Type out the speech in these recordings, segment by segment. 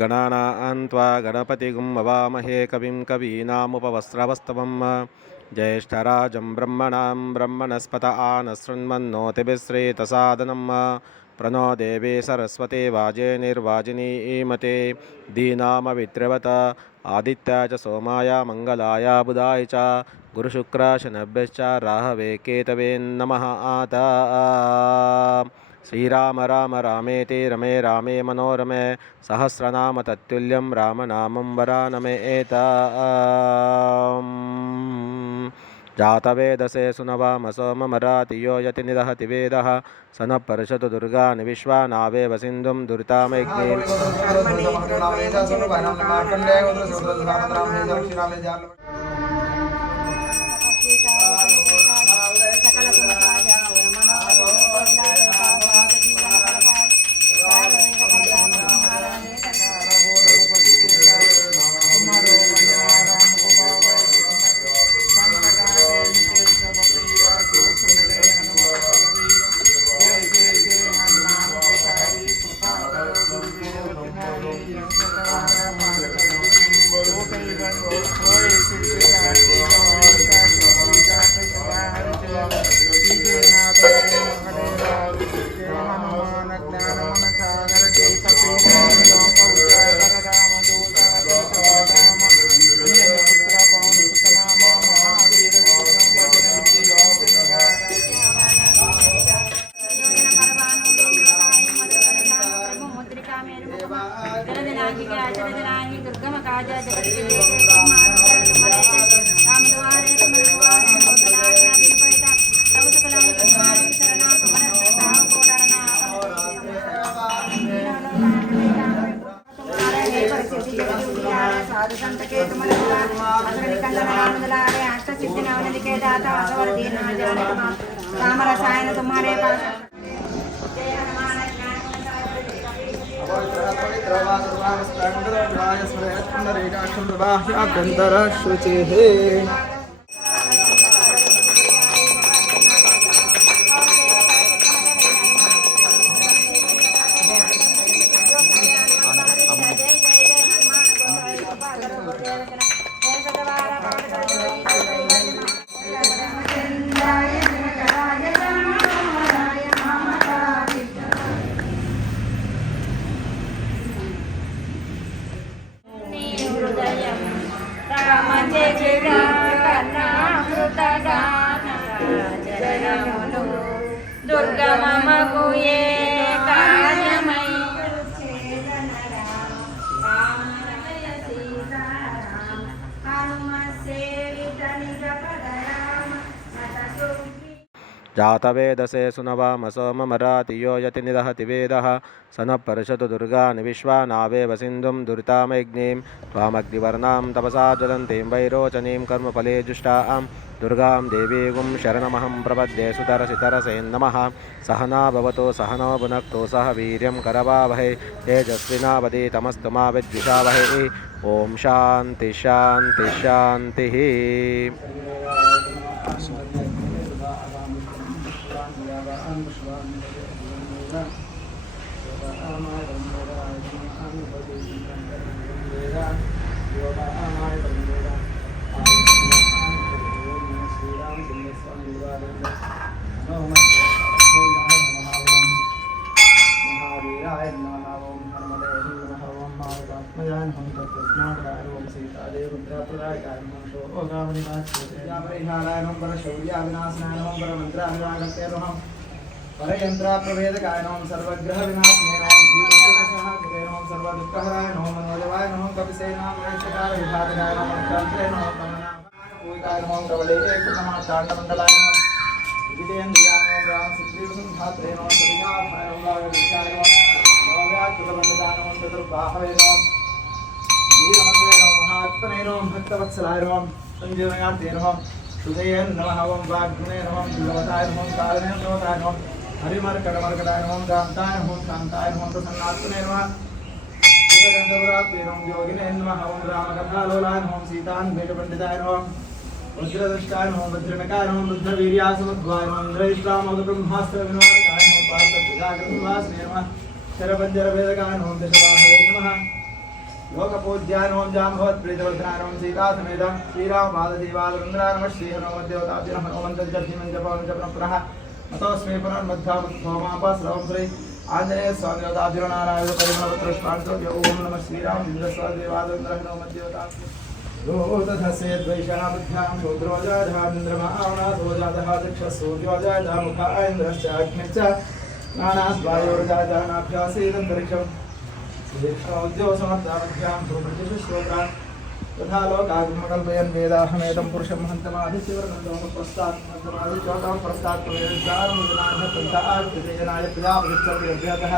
गणानां त्वा गणपतिगुं हवामहे कविं कवीनामुपवस्त्रवस्तवं ज्येष्ठराजं ब्रह्मणां ब्रह्मणस्पत आनशृण्वन्नोतिभिश्रेतसादनं प्रणो देवी सरस्वती वाजेर्वाजिनीमते दीनामवित्रवत आदित्याय च सोमाय मंगलाय बुधाय च गुरुशुक्रशनभ्यश्च राहवे केतवे नमः आता। श्रीराम राम रामेति रमे रामे मनोरमे सहस्रनाम तत्तुल्यं रामनामं वरानमे एता। जातवेदसे सुनवाम सोममराति यो यति निदहति वेदः स न पर्षतु दुर्गानि विश्वा नावेव सिन्धुं दुरितामग्निं रामरसायन तुम्हारे पास जातवेदसे सुनवाम सोममराति यो यति निदहति वेदः स न पर्षतु दुर्गानि विश्वा नावेव सिन्धुं दुरितामग्निं त्वामग्निवर्णां तपसा ज्वलन्तीं वैरोचनीं कर्मफले जुष्टां दुर्गां देवीगुं शरणमहं प्रपद्ये सुतरसितरसे नमः। सहना भवतु सहनो भुनक्तु सह वीर्यं करवावहै तेजस्विनावधीतमस्तु मा विद्विषावहै। ओम शांति शांति शांतिः। परयंत्रा प्रभेदकाय नमः सर्वग्रह विनाशने नमः जीवस्य नमः सर्वदुःखहराय नमः मनोजवाय नमः कपिसेनां रक्षकाय विभातकाय नमः कांते नमः कमनाय नमः कवले नमः कांडमंडलाय नमः विजयेन्द्रियाय नमः राम सुग्रीवसंधात्रे नमः सविनाथाय नमः लाभविषाय नमः नवव्याकृतवंदनाय नमः चतुर्बाहवे नमः वीरमन्त्रे नमः महात्मने नमः भक्तवत्सलाय नमः संजीवनार्थे नमः सुजयन नमः ओम वाग्गुणे नमः भगवताय नमः कालने नमः नमः हरिमर्कटमर्कटाय नमः कांताय नमः कांताय नमः प्रसन्नात्मने नमः सुगंधवरात्रे नमः योगिने नमः ओम रामकथालोलाय नमः सीतान्वेषपण्डिताय नमः वज्रदृष्टाय नमः वज्रनकाय नमः बुद्धवीर्यासमध्वाय नमः इन्द्रैश्रामोदब्रह्मास्त्रविनाशकाय नमः पार्थविजागृतवासिने नमः शरभञ्जरभेदकाय नमः दशवाहवे नमः लोकपूज्यानों जाम्भवत् प्रीतवर्धनानों सीता समेत श्रीराम पाददेवालवृंद्रा नमः श्री हनुमत् देवताभ्यो नमो मन्त्रजपं जपं जपनः अतोऽस्मि पुनर्मध्यामध्वमापस्रवं श्री आंजनेय स्वामी देवताभ्यो नारायण परिमलपुष्पांशोभ्यो ओम नमः श्रीराम इंद्रस्वादेवालवृंद्रा नमो देवताभ्यो रोदधसेद्वैषाबुद्ध्यां शूद्रोजाधान्द्रमावनाथोजातः चक्षुसूर्योजातः मुखा इन्द्रश्च अग्निश्च नानास्वायोर्जातानाभ्यासीदन्तरिक्षम् श्रीकृष्णोद्योगसमर्थाभ्यां सुप्रतिष्ठोत्रान् तथा लोकागमकल्पयन् वेदाहमेदं पुरुषं हन्तमादिशिवरनन्दोमपस्तात्मन्तमादिचोतां प्रस्तात्मवेदारमुदनाभ्यन्तः प्रजापतित्यभ्यतः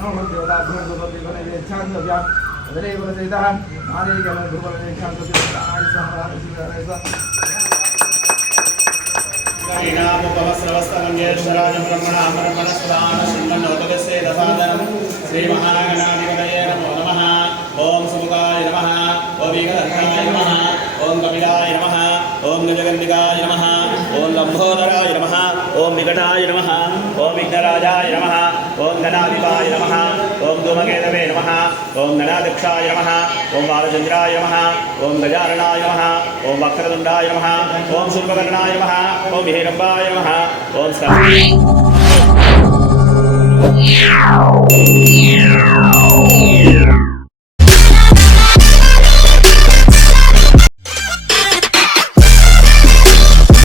नमोदेवताभ्यो दुर्बलिवनवेच्छान्तव्यां तदेव रचयितः नारीगणदुर्बलवेच्छान्तव्याय ीनामुपवस्रवस्तमङ्गेश्वराय ब्रह्मणामर्पणस्वान श्रीमन्नोतकस्य दशादनं श्रीमहागणाधिपतये नमो नमः ॐ सुमुखाय नमः ॐ वीकदत्ताय नमः ॐ कपिलाय नमः ॐ गजगन्धिकाय नमः ॐ लम्बोदराय नमः ॐ विकटाय नमः ॐ विघ्नराजाय नमः ॐ गणाधिपाय नमः ॐ धूमकेतवे नमः ॐ गणाध्यक्षाय नमः ॐ बालचन्द्राय नमः ॐ गजाननाय नमः ॐ वक्रतुण्डाय नमः ॐ शुम्भकर्णाय नमः ॐ हिरम्बाय नमः ॐ